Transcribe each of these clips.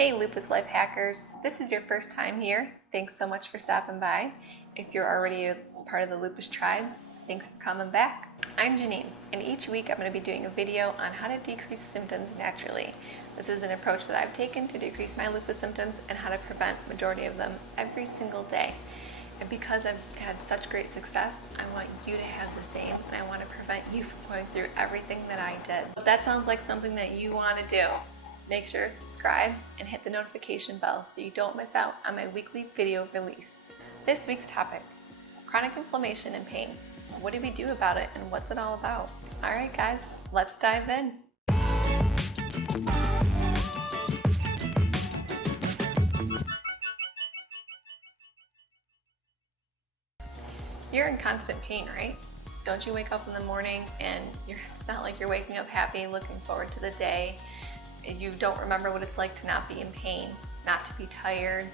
Hey Lupus Life Hackers, this is your first time here. Thanks so much for stopping by. If you're already a part of the Lupus tribe, thanks for coming back. I'm Janine, and each week I'm going to be doing a video on how to decrease symptoms naturally. This is an approach that I've taken to decrease my lupus symptoms and how to prevent majority of them every single day. And because I've had such great success, I want you to have the same, and I want to prevent you from going through everything that I did. If that sounds like something that you want to do, make sure to subscribe and hit the notification bell so you don't miss out on my weekly video release. This week's topic, chronic inflammation and pain. What do we do about it and what's it all about? All right guys, let's dive in. You're in constant pain, right? Don't you wake up in the morning and it's not like you're waking up happy, looking forward to the day. You don't remember what it's like to not be in pain, not to be tired.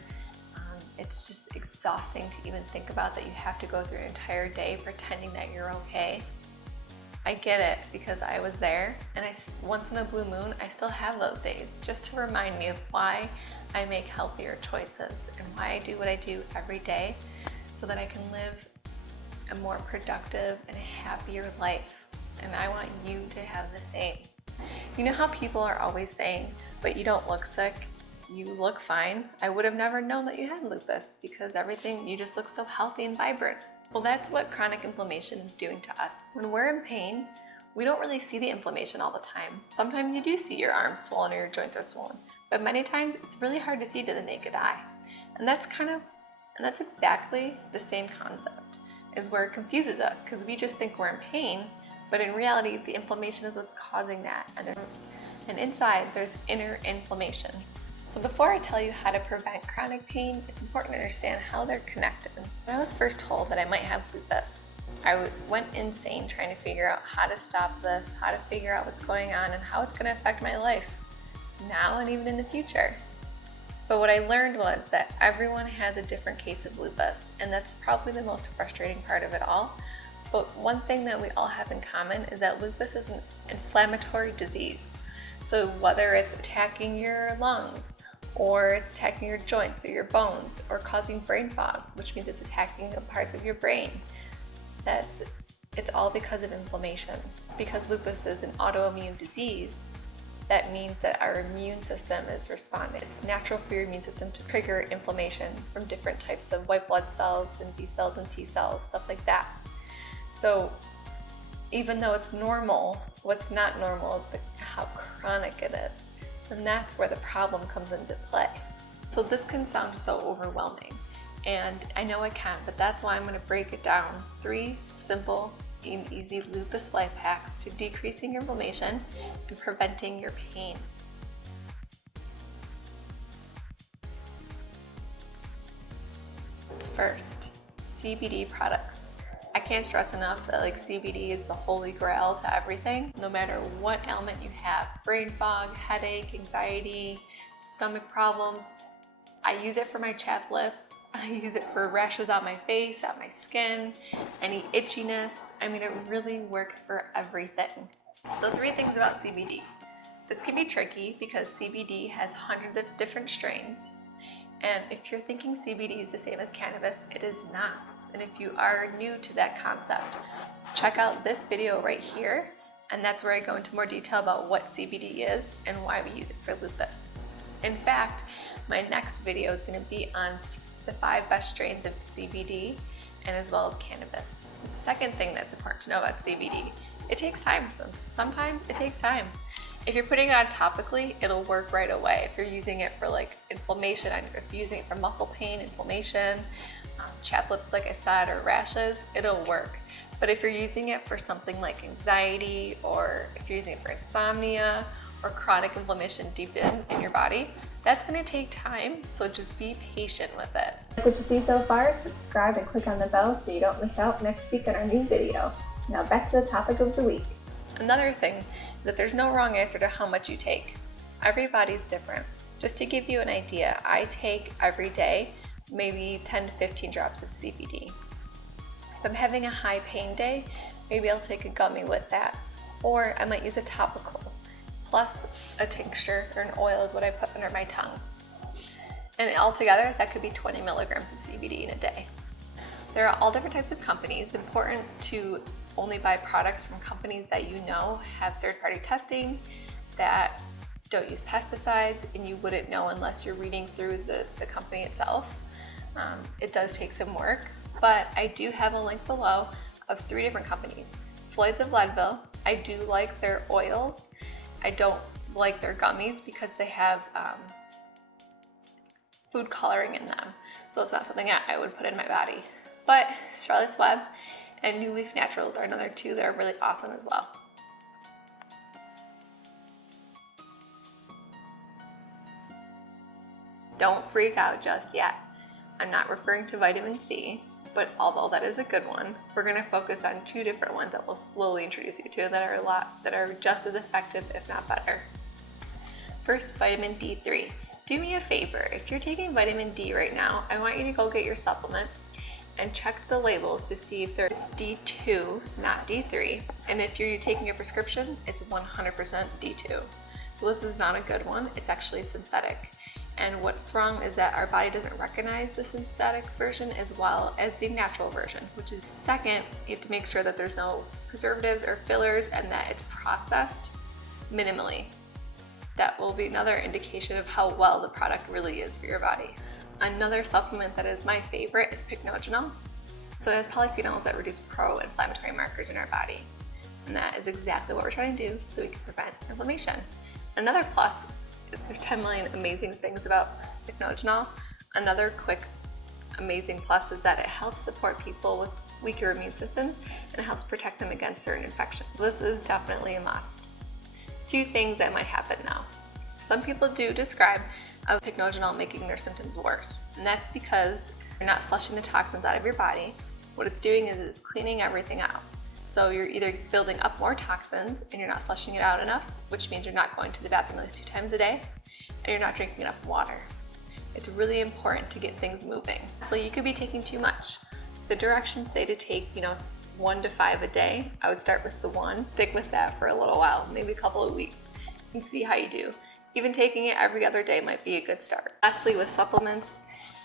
It's just exhausting to even think about that you have to go through an entire day pretending that you're okay. I get it because I was there, and once in a blue moon, I still have those days just to remind me of why I make healthier choices and why I do what I do every day so that I can live a more productive and happier life. And I want you to have the same. You know how people are always saying, but you don't look sick, you look fine. I would have never known that you had lupus because you just look so healthy and vibrant. Well, that's what chronic inflammation is doing to us. When we're in pain, we don't really see the inflammation all the time. Sometimes you do see your arms swollen or your joints are swollen, but many times it's really hard to see to the naked eye. And that's exactly the same concept, is where it confuses us because we just think we're in pain. But in reality, the inflammation is what's causing that. And inside, there's inner inflammation. So before I tell you how to prevent chronic pain, it's important to understand how they're connected. When I was first told that I might have lupus, I went insane trying to figure out how to stop this, how to figure out what's going on, and how it's going to affect my life now and even in the future. But what I learned was that everyone has a different case of lupus, and that's probably the most frustrating part of it all. But one thing that we all have in common is that lupus is an inflammatory disease. So whether it's attacking your lungs, or it's attacking your joints or your bones, or causing brain fog, which means it's attacking the parts of your brain, it's all because of inflammation. Because lupus is an autoimmune disease, that means that our immune system is responding. It's natural for your immune system to trigger inflammation from different types of white blood cells and B cells and T cells, stuff like that. So even though it's normal, what's not normal is how chronic it is. And that's where the problem comes into play. So this can sound so overwhelming, and I know it can, but that's why I'm going to break it down. 3 simple and easy lupus life hacks to decreasing your inflammation and preventing your pain. First, CBD products. I can't stress enough that CBD is the holy grail to everything. No matter what ailment you have, brain fog, headache, anxiety, stomach problems, I use it for my chapped lips. I use it for rashes on my face, on my skin, any itchiness. I mean, it really works for everything. So 3 things about CBD. This can be tricky because CBD has hundreds of different strains. And if you're thinking CBD is the same as cannabis, it is not. And if you are new to that concept, check out this video right here, and that's where I go into more detail about what CBD is and why we use it for lupus. In fact, my next video is going to be on the 5 best strains of CBD and as well as cannabis. The second thing that's important to know about CBD, it takes time. Sometimes it takes time. If you're putting it on topically, it'll work right away. If you're using it for inflammation, if you're using it for muscle pain, inflammation, chapped lips like I said, or rashes, it'll work. But if you're using it for something like anxiety, or if you're using it for insomnia or chronic inflammation deep in your body, that's going to take time, so just be patient with it. Like what you see so far, subscribe and click on the bell so you don't miss out next week on our new video. Now back to the topic of the week. Another thing is that there's no wrong answer to how much you take. Everybody's different. Just to give you an idea, I take every day maybe 10 to 15 drops of CBD. If I'm having a high pain day, maybe I'll take a gummy with that, or I might use a topical plus a tincture or an oil is what I put under my tongue. And altogether, that could be 20 milligrams of CBD in a day. There are all different types of companies. It's important to only buy products from companies that you know have third-party testing, that don't use pesticides, and you wouldn't know unless you're reading through the company itself. It does take some work, but I do have a link below of 3 different companies. Floyd's of Leadville, I do like their oils. I don't like their gummies because they have food coloring in them, so it's not something I would put in my body. But Charlotte's Web and New Leaf Naturals are another 2 that are really awesome as well. Don't freak out just yet. I'm not referring to vitamin C, but although that is a good one, we're going to focus on 2 different ones that we'll slowly introduce you to that are just as effective, if not better. First, vitamin D3. Do me a favor, if you're taking vitamin D right now, I want you to go get your supplement and check the labels to see if there's D2, not D3. And if you're taking a prescription, it's 100% D2. So this is not a good one, it's actually synthetic. And what's wrong is that our body doesn't recognize the synthetic version as well as the natural version, which is second, you have to make sure that there's no preservatives or fillers and that it's processed minimally. That will be another indication of how well the product really is for your body. Another supplement that is my favorite is Pycnogenol. So it has polyphenols that reduce pro-inflammatory markers in our body. And that is exactly what we're trying to do so we can prevent inflammation. Another plus, there's 10 million amazing things about Pycnogenol. Another quick amazing plus is that it helps support people with weaker immune systems and it helps protect them against certain infections. This is definitely a must. 2 things that might happen now. Some people do describe of Pycnogenol making their symptoms worse, and that's because you're not flushing the toxins out of your body. What it's doing is it's cleaning everything out. So you're either building up more toxins and you're not flushing it out enough, which means you're not going to the bathroom at least 2 times a day, and you're not drinking enough water. It's really important to get things moving. So you could be taking too much. The directions say to take, 1 to 5 a day. I would start with the 1, stick with that for a little while, maybe a couple of weeks, and see how you do. Even taking it every other day might be a good start. Lastly, with supplements,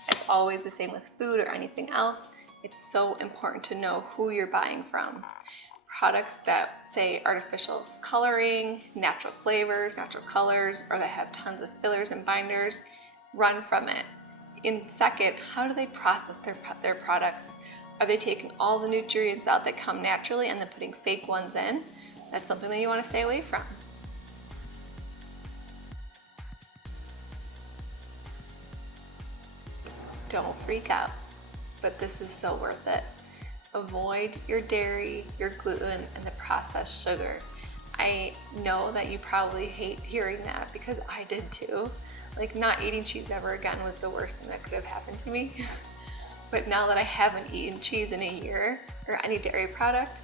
it's always the same with food or anything else. It's so important to know who you're buying from. Products that say artificial coloring, natural flavors, natural colors, or that have tons of fillers and binders, run from it. In second, how do they process their products? Are they taking all the nutrients out that come naturally and then putting fake ones in? That's something that you want to stay away from. Don't freak out, but this is so worth it. Avoid your dairy, your gluten, and the processed sugar. I know that you probably hate hearing that because I did too. Like, not eating cheese ever again was the worst thing that could have happened to me. But now that I haven't eaten cheese in a year or any dairy product,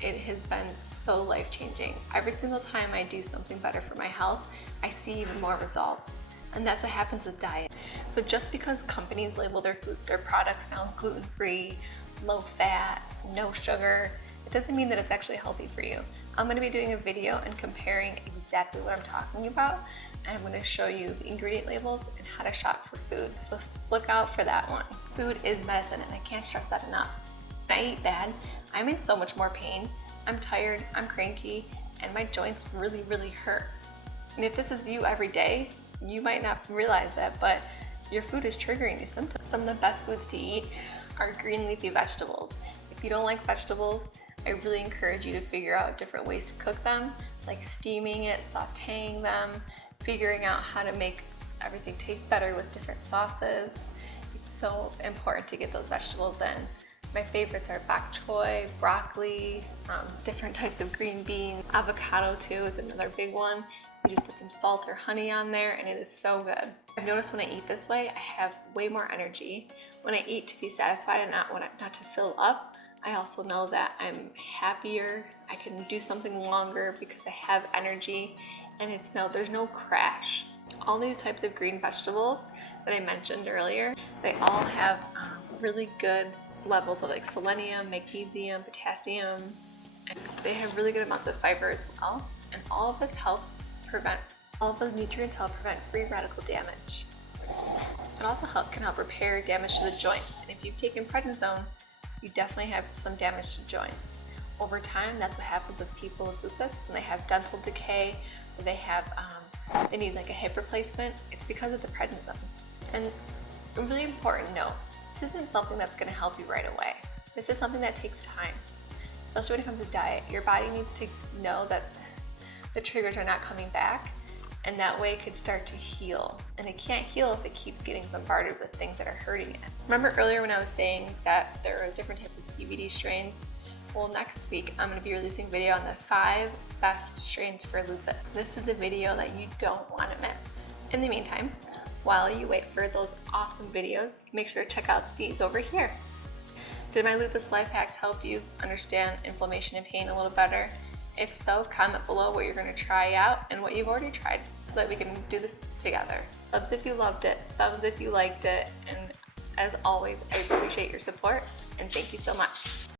it has been so life-changing. Every single time I do something better for my health, I see even more results. And that's what happens with diet. So just because companies label their products now gluten-free, low-fat, no sugar, it doesn't mean that it's actually healthy for you. I'm going to be doing a video and comparing exactly what I'm talking about, and I'm going to show you the ingredient labels and how to shop for food. So look out for that one. Food is medicine, and I can't stress that enough. When I eat bad, I'm in so much more pain. I'm tired, I'm cranky, and my joints really, really hurt. And if this is you every day, you might not realize that, but your food is triggering these symptoms. Some of the best foods to eat are green leafy vegetables. If you don't like vegetables, I really encourage you to figure out different ways to cook them, like steaming it, sauteing them, figuring out how to make everything taste better with different sauces. It's so important to get those vegetables in. My favorites are bok choy, broccoli, different types of green beans. Avocado too is another big one. You just put some salt or honey on there and it is so good. I've noticed when I eat this way, I have way more energy. When I eat to be satisfied and not to fill up, I also know that I'm happier. I can do something longer because I have energy, and there's no crash. All these types of green vegetables that I mentioned earlier, they all have really good levels of like selenium, magnesium, potassium, and they have really good amounts of fiber as well. And all of those nutrients help prevent free radical damage. It also can help repair damage to the joints. And if you've taken prednisone, you definitely have some damage to joints. Over time, that's what happens with people with lupus when they have dental decay, or they need like a hip replacement. It's because of the prednisone. And a really important note, this isn't something that's going to help you right away. This is something that takes time, especially when it comes to diet. Your body needs to know that the triggers are not coming back, and that way it could start to heal. And it can't heal if it keeps getting bombarded with things that are hurting it. Remember earlier when I was saying that there are different types of CBD strains? Well, next week I'm going to be releasing a video on the 5 best strains for lupus. This is a video that you don't want to miss. In the meantime, while you wait for those awesome videos, make sure to check out these over here. Did my Lupus Life Hacks help you understand inflammation and pain a little better? If so, comment below what you're going to try out and what you've already tried so that we can do this together. Thumbs if you loved it, thumbs if you liked it, and as always, I appreciate your support and thank you so much.